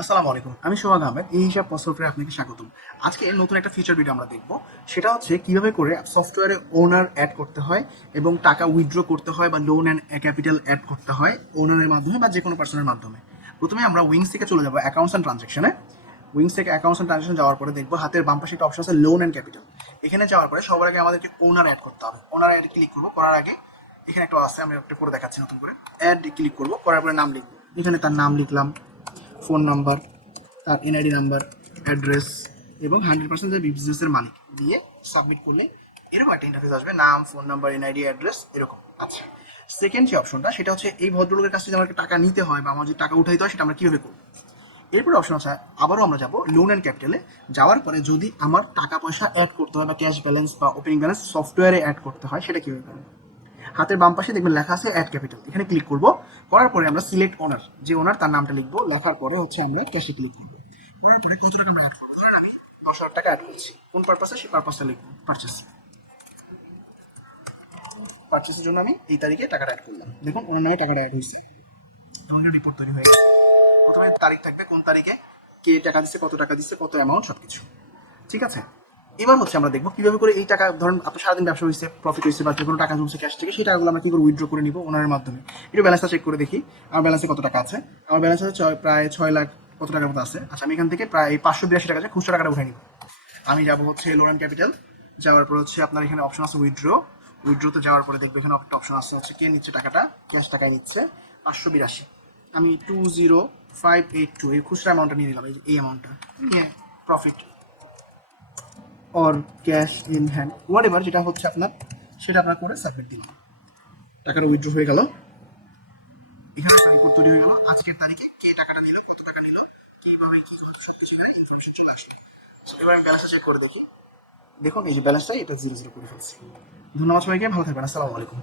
আসসালামু আলাইকুম। আমি সোহাগ আহমেদ, এই হিসাব সফটওয়্যারে আপনাকে স্বাগতম। আজকে নতুন একটা ফিচার ভিডিও আমরা দেখব। সেটা হচ্ছে কীভাবে করে সফটওয়্যারে ওনার অ্যাড করতে হয় এবং টাকা উইথড্র করতে হয় বা লোন অ্যান্ড ক্যাপিটাল অ্যাড করতে হয় ওনারের মাধ্যমে বা যে কোনো পার্সনের মাধ্যমে। প্রথমে আমরা উইংস থেকে চলে যাব অ্যাকাউন্টস অ্যান্ড ট্রানজেকশনে উইংস থেকে অ্যাকাউন্টস অ্যান্ড ট্রানজেকশন যাওয়ার পরে দেখব হাতের বাম পাশে একটা অপশন আছে লোন অ্যান্ড ক্যাপিটাল এখানে যাওয়ার পরে সবার আগে আমাদেরকে ওনার অ্যাড করতে হবে। ওনার অ্যাড ক্লিক করব, করার আগে এখানে একটা আছে, আমি একটা করে দেখাচ্ছি নতুন করে। অ্যাড ক্লিক করব, করার পরে নাম লিখব। এখানে তার নাম লিখলাম। ফোন নাম্বার তার এনআইডি নাম্বার অ্যাড্রেস এবং হান্ড্রেড পার্সেন্ট যে বিজনেসের মালিক দিয়ে সাবমিট করলে এরকম একটা ইন্টারফেস আসবে। নাম ফোন নাম্বার এনআইডি অ্যাড্রেস এরকম। আচ্ছা সেকেন্ড যে অপশনটা সেটা হচ্ছে এই ভদ্রলোকের কাছ থেকে আমাকে টাকা নিতে হয় বা আমার যদি টাকা উঠাইতে হয় সেটা আমরা কীভাবে করব? এরপরে অপশন আছে, আবারও আমরা যাব লোন অ্যান্ড ক্যাপিটালে যাওয়ার পরে যদি আমার টাকা পয়সা অ্যাড করতে হয় বা ক্যাশ ব্যালেন্স বা ওপেনিং ব্যালেন্স সফটওয়্যারে অ্যাড করতে হয়, সেটা কীভাবে করব? হাতের বাম পাশে দেখবেন লেখা আছে অ্যাড ক্যাপিটাল এখানে ক্লিক করব। করার পরে আমরা সিলেক্ট ওনার যে ওনার তার নামটা লিখব। লেখার পরে হচ্ছে আমরা ক্যাশে ক্লিক করব। করার পরে কত টাকা আমরা অ্যাড করব? আমি দশ হাজার টাকা অ্যাড কোন পারপাসে লিখব। পারচেস পারচেসের জন্য আমি এই তারিখে টাকাটা অ্যাড করলাম। দেখুন টাকাটা অ্যাড হয়েছে। রিপোর্ট তৈরি হয়ে গেছে। প্রথমে তারিখ থাকবে কোন তারিখে? কে টাকা দিচ্ছে কত টাকা দিচ্ছে কত অ্যামাউন্ট সবকিছু। ঠিক আছে? এবার হচ্ছে আমরা দেখব কীভাবে করে এই টাকা, ধরুন আপনার সারাদিন ব্যবসা হয়েছে প্রফিট হয়েছে বা যে কোনো টাকা জমছে ক্যাশ থেকে সেই টাকাগুলো আমরা কি করে উইথড্র করে নিব ওনার মাধ্যমে। একটু ব্যালেন্সটা চেক করে দেখি, আমার ব্যালেন্সে কত টাকা আছে? আমার ব্যালেন্স আছে প্রায় ছয় লাখ কত টাকার মতো আছে। আচ্ছা আমি এখান থেকে প্রায় পাঁচশো বিরাশি টাকা আছে খুচরা টাকাটা উঠে নিব। আমি যাব হচ্ছে লোন ক্যাপিটাল যাওয়ার পর হচ্ছে আপনার এখানে অপশন আছে উইথড্র উইথড্রোতে যাওয়ার পরে দেখব এখানে একটা অপশন আছে হচ্ছে কে নিচ্ছে টাকাটা ক্যাশ টাকায় নিচ্ছে পাঁচশো বিরাশি। আমি two zero five eight two এই খুচরা অ্যামাউন্টটা নিয়ে নিলাম, এই অ্যামাউন্টটা নিয়ে profit or cash in hand whatever যেটা হচ্ছে আপনার, সেটা আপনার করে সাবমিট দিন টাকাটা উইথড্র হয়ে গেল। এখানে রিপোর্ট তৈরি হয়ে গেল। আজকের তারিখে কে টাকাটা নিল, কত টাকা নিল, কীভাবে, কি করল সব কিছু ইনফরমেশন চলে আসে এবার আমি ব্যালেন্সটা চেক করে দেখি। দেখুন, এই যে ব্যালেন্সটা এটা জিরো জিরো করে ফেলছি। ধন্যবাদ সবাইকে, ভালো থাকবেন। আসসালামু আলাইকুম।